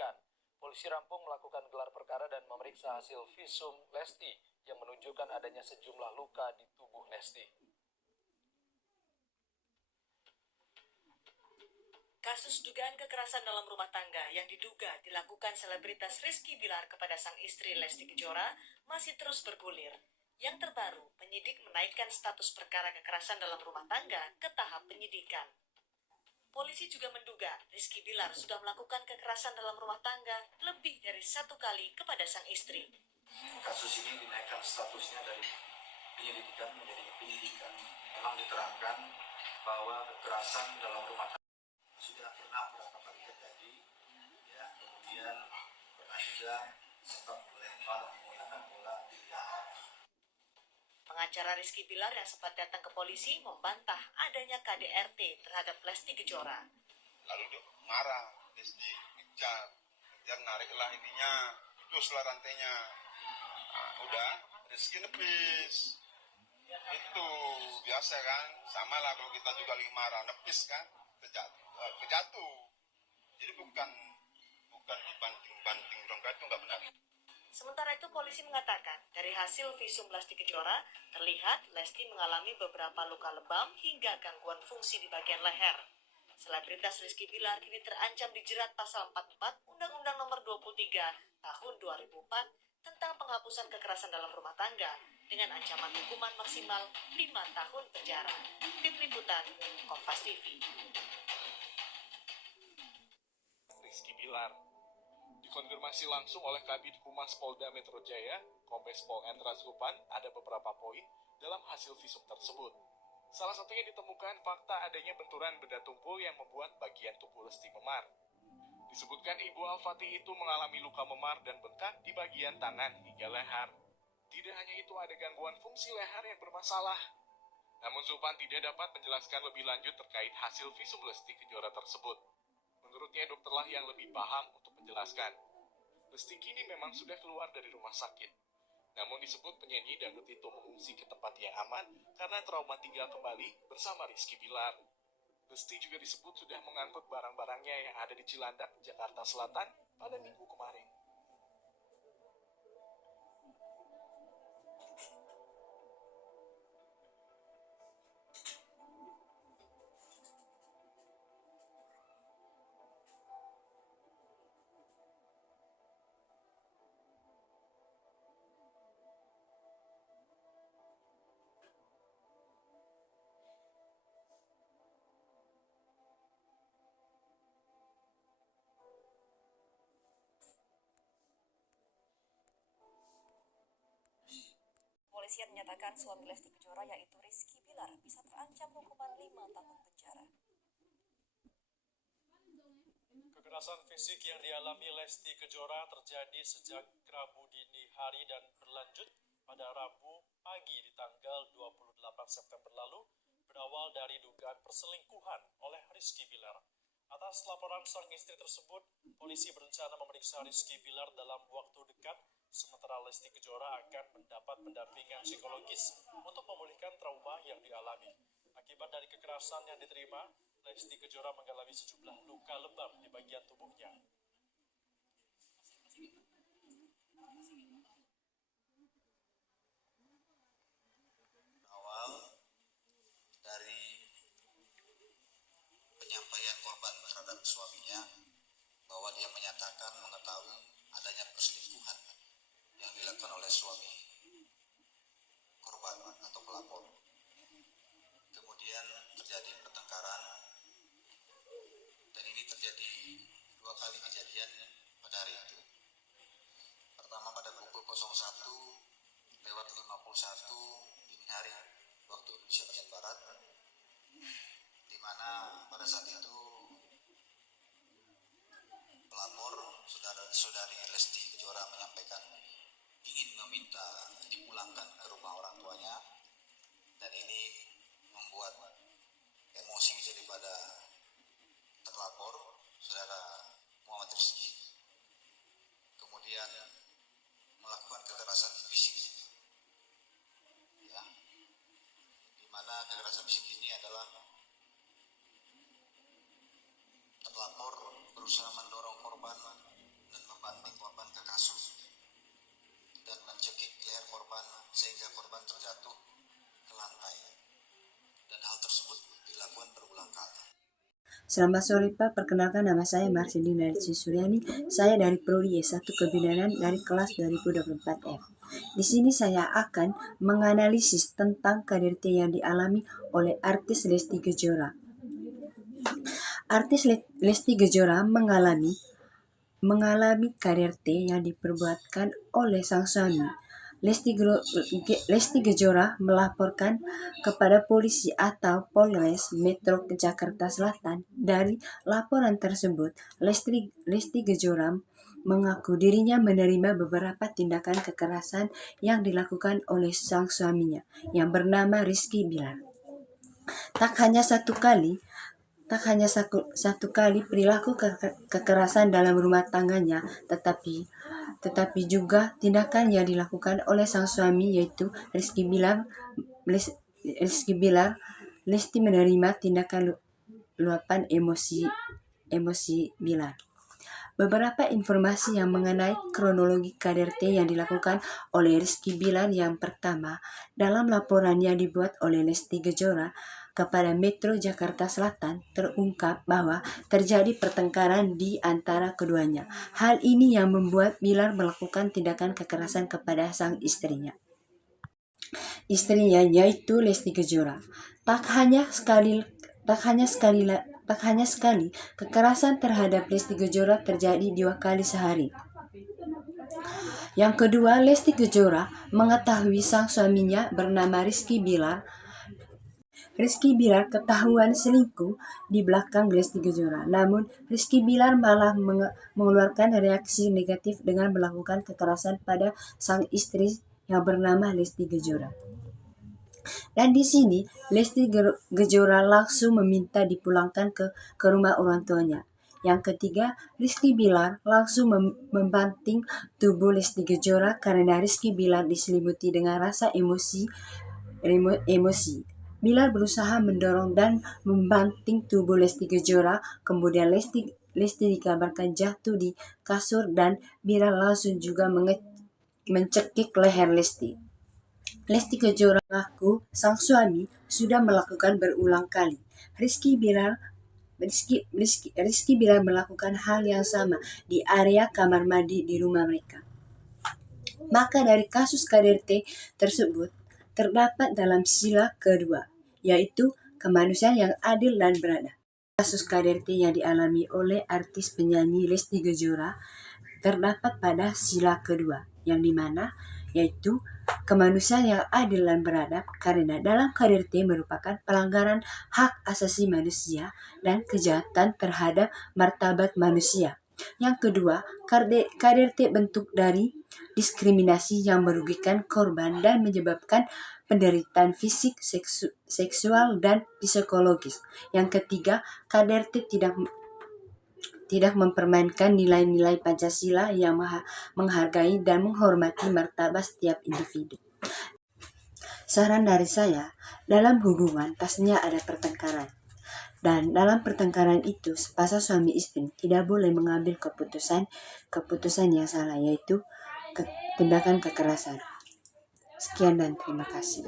penyidikan. Polisi rampung melakukan gelar perkara dan memeriksa hasil visum Lesti yang menunjukkan adanya sejumlah luka di tubuh Lesti. Kasus dugaan kekerasan dalam rumah tangga yang diduga dilakukan selebritas Rizky Bilar kepada sang istri Lesti Kejora masih terus bergulir. Yang terbaru, penyidik menaikkan status perkara kekerasan dalam rumah tangga ke tahap penyidikan. Polisi juga menduga Rizky Bilar sudah melakukan kekerasan dalam rumah tangga lebih dari 1 kali kepada sang istri. Kasus ini dinaikkan statusnya dari penyelidikan menjadi penyidikan. Memang diterangkan bahwa kekerasan dalam rumah tangga sudah pernah beberapa kali terjadi, ya, kemudian pernah juga sempat melempar menggunakan bola biliar. Pengacara Rizky Bilar yang sempat datang ke polisi membantah adanya KDRT terhadap Lesti Kejora. Lalu dia marah, Lesti kejar nariklah ininya, putuslah rantainya. Nah, udah, Rizky nepis. Itu biasa kan, sama lah kalau kita juga lagi marah, nepis kan, kejatuh. Jadi bukan dibanting-banting, itu nggak benar. Sementara itu polisi mengatakan dari hasil visum Lesti Kejora terlihat Lesti mengalami beberapa luka lebam hingga gangguan fungsi di bagian leher. Selebritas Rizky Bilar kini terancam dijerat pasal 44 Undang-Undang Nomor 23 Tahun 2004 tentang penghapusan kekerasan dalam rumah tangga dengan ancaman hukuman maksimal 5 tahun penjara. Tim Liputan Kompas TV. Rizky Bilar dikonfirmasi langsung oleh Kabid Humas Polda Metro Jaya, Kombes Pol Endra Zulpan, ada beberapa poin dalam hasil visum tersebut. Salah satunya ditemukan fakta adanya benturan benda tumpul yang membuat bagian tubuh Lesti memar. Disebutkan Ibu Al-Fatih itu mengalami luka memar dan bengkak di bagian tangan hingga leher. Tidak hanya itu, ada gangguan fungsi leher yang bermasalah. Namun Zulpan tidak dapat menjelaskan lebih lanjut terkait hasil visum Lesti Kejora tersebut. Menurutnya dokterlah yang lebih paham untuk menjelaskan. Lesti kini memang sudah keluar dari rumah sakit. Namun disebut penyanyi dangdut itu mengungsi ke tempat yang aman karena trauma tinggal kembali bersama Rizky Bilar. Lesti juga disebut sudah mengangkut barang-barangnya yang ada di Cilandak, Jakarta Selatan pada Minggu kemarin. Kepolisian menyatakan suami Lesti Kejora yaitu Rizky Bilar bisa terancam hukuman 5 tahun penjara. Kekerasan fisik yang dialami Lesti Kejora terjadi sejak Rabu dini hari dan berlanjut pada Rabu pagi di tanggal 28 September lalu, berawal dari dugaan perselingkuhan oleh Rizky Bilar. Atas laporan sang istri tersebut, polisi berencana memeriksa Rizky Bilar dalam waktu dekat, sementara Lesti Kejora akan mendapat pendampingan psikologis untuk memulihkan trauma yang dialami. Akibat dari kekerasan yang diterima, Lesti Kejora mengalami sejumlah luka lebam di bagian tubuhnya. Awal dari penyampaian korban terhadap suaminya bahwa dia menyatakan mengetahui adanya perselingkuhan yang dilakukan oleh suami korban atau pelapor. Kemudian terjadi pertengkaran dan ini terjadi 2 kali kejadian pada hari itu. Pertama pada pukul 01.51 dini hari waktu Indonesia bagian Barat, di mana pada saat itu pelapor saudari Lesti Kejora menyampaikan ingin meminta dipulangkan ke rumah orang tuanya, dan ini membuat emosi daripada terlapor saudara Muhammad Rizky, kemudian melakukan kekerasan fisik, ya, di mana kekerasan fisik ini adalah terlapor berusaha mendorong korban Selamat sore Pak, perkenalkan nama saya Marcelina Suryani. Saya dari Prodi S1 Kebidanan dari kelas 2024F. Di sini saya akan menganalisis tentang KDRT yang dialami oleh artis Lesti Kejora. Artis Lesti Kejora mengalami KDRT yang diperbuatkan oleh sang suami. Lesti Kejora melaporkan kepada polisi atau Polres Metro Jakarta Selatan. Dari laporan tersebut, Lesti Kejora mengaku dirinya menerima beberapa tindakan kekerasan yang dilakukan oleh sang suaminya yang bernama Rizky Bilar. Tak hanya satu kali perilaku kekerasan dalam rumah tangganya, tetapi juga tindakan yang dilakukan oleh sang suami, yaitu Rizky Bilar. Lesti menerima tindakan luapan emosi Bilar. Beberapa informasi yang mengenai kronologi KDRT yang dilakukan oleh Rizky Bilar. Yang pertama, dalam laporan yang dibuat oleh Lesti Kejora kepada Metro Jakarta Selatan, terungkap bahwa terjadi pertengkaran di antara keduanya. Hal ini yang membuat Bilar melakukan tindakan kekerasan kepada sang istrinya, yaitu Lesti Kejora. Tak hanya sekali, kekerasan terhadap Lesti Kejora terjadi 2 kali sehari. Yang kedua, Lesti Kejora mengetahui sang suaminya bernama Rizky Bilar ketahuan selingkuh di belakang Lesti Kejora. Namun, Rizky Bilar malah mengeluarkan reaksi negatif dengan melakukan kekerasan pada sang istri yang bernama Lesti Kejora. Dan di sini, Lesti Kejora langsung meminta dipulangkan ke rumah orang tuanya. Yang ketiga, Rizky Bilar langsung membanting tubuh Lesti Kejora karena Rizky Bilar diselimuti dengan rasa emosi. Bilar berusaha mendorong dan membanting tubuh Lesti Kejora. Kemudian Lesti dikabarkan jatuh di kasur dan Bilar langsung juga mencekik leher Lesti. Lesti Kejora mengaku sang suami sudah melakukan berulang kali. Rizky Bilar melakukan hal yang sama di area kamar mandi di rumah mereka. Maka dari kasus KDRT tersebut terdapat dalam sila kedua, yaitu kemanusiaan yang adil dan beradab. Kasus KDRT yang dialami oleh artis penyanyi Lesti Kejora terdapat pada sila kedua, yang dimana yaitu kemanusiaan yang adil dan beradab, karena dalam KDRT merupakan pelanggaran hak asasi manusia dan kejahatan terhadap martabat manusia. Yang kedua, KDRT bentuk dari diskriminasi yang merugikan korban dan menyebabkan penderitaan fisik, seksual, dan psikologis. Yang ketiga, KDRT tidak mempermainkan nilai-nilai Pancasila yang menghargai dan menghormati martabat setiap individu. Saran dari saya, dalam hubungan pastinya ada pertengkaran. Dan dalam pertengkaran itu, sepasang suami istri tidak boleh mengambil keputusan yang salah, yaitu tindakan kekerasan. Sekian dan terima kasih.